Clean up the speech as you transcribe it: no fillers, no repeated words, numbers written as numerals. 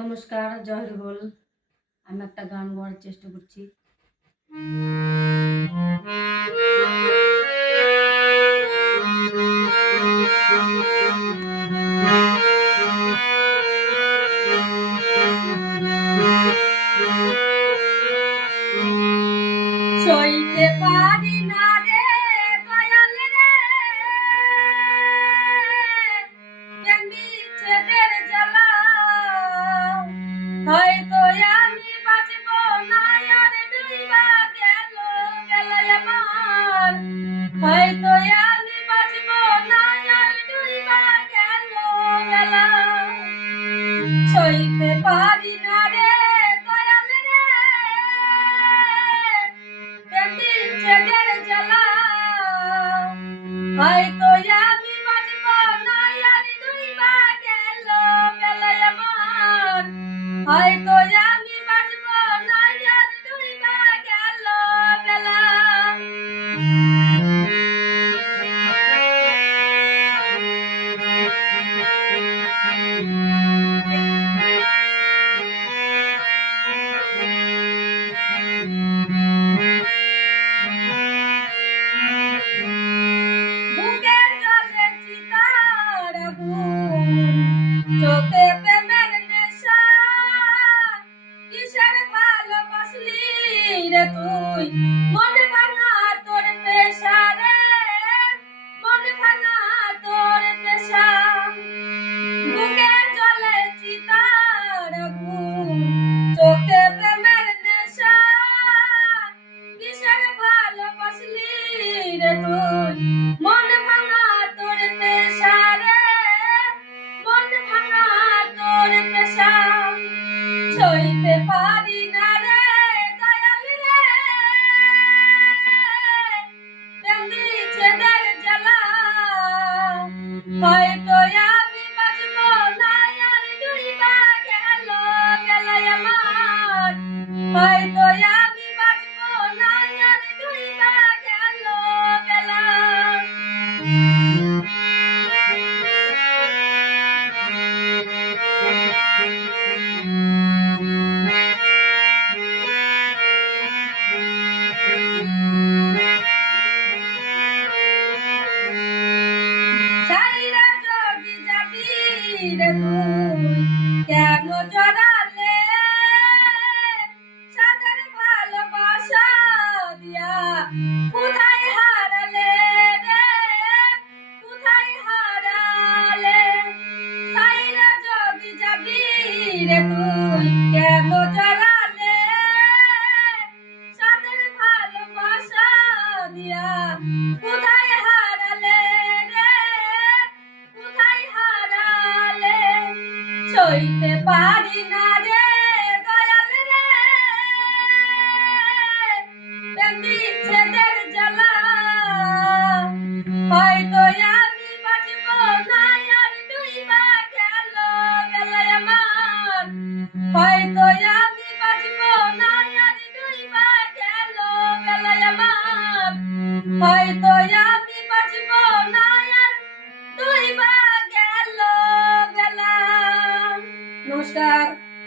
নমস্কার, জয় হরি বল। আমি একটা গান গাওয়ার চেষ্টা করছি। সইতে পারি না রে দয়াল রে প্রেম বিচ্ছেদের জ্বালা, হয়তো আমি বাঁচব না আর ডুইবা গেল বেলায় আমার, হয়তো আমি বাঁচব না আর ডুইবা গেল বেলা। সইতে পারি না রে দয়াল রে প্রেম বিচ্ছেদের জ্বালা, হয়তো আমি বাঁচব না আর ডুইবা গেল বেলায় আমার, হয়তো আমি বাঁচব না আর ডুইবা গেল বেলা। বুকের জলে চিতার আগুন, চোখে প্রেমের নেশা, কিসের ভালোবাসলি রে তুই, মন ভাঙা তোর পেশা রে, মন ভাঙা তোর পেশা। বুকের জলে চিতার আগুন, চোখে প্রেমের নেশা, কিসের ভালোবাসলি রে তুই, মন ভাঙা তোর পেশা রে, মন ভাঙা তোর পেশা। সইতে পারি না রে দয়াল রে প্রেম বিচ্ছেদের জ্বালা, হয়তো আমি বাঁচব না আর ডুইবা গেল বেলায় আমার, হয়তো আমি বাঁচব না আর ডুইবা গেল বেলা। ছাইরা যদি যাবি রে তুই কেন জড়ালে, সাদের ভালোবাসা দিয়া কোথায় হারালে রে, কোথায় হারালে। ছাইরা যদি যাবি রে তুই কেন জড়ালে, সাদের ভালোবাসা দিয়া কোথায় হারালে রে, কোথায় হারালে। সইতে পারি না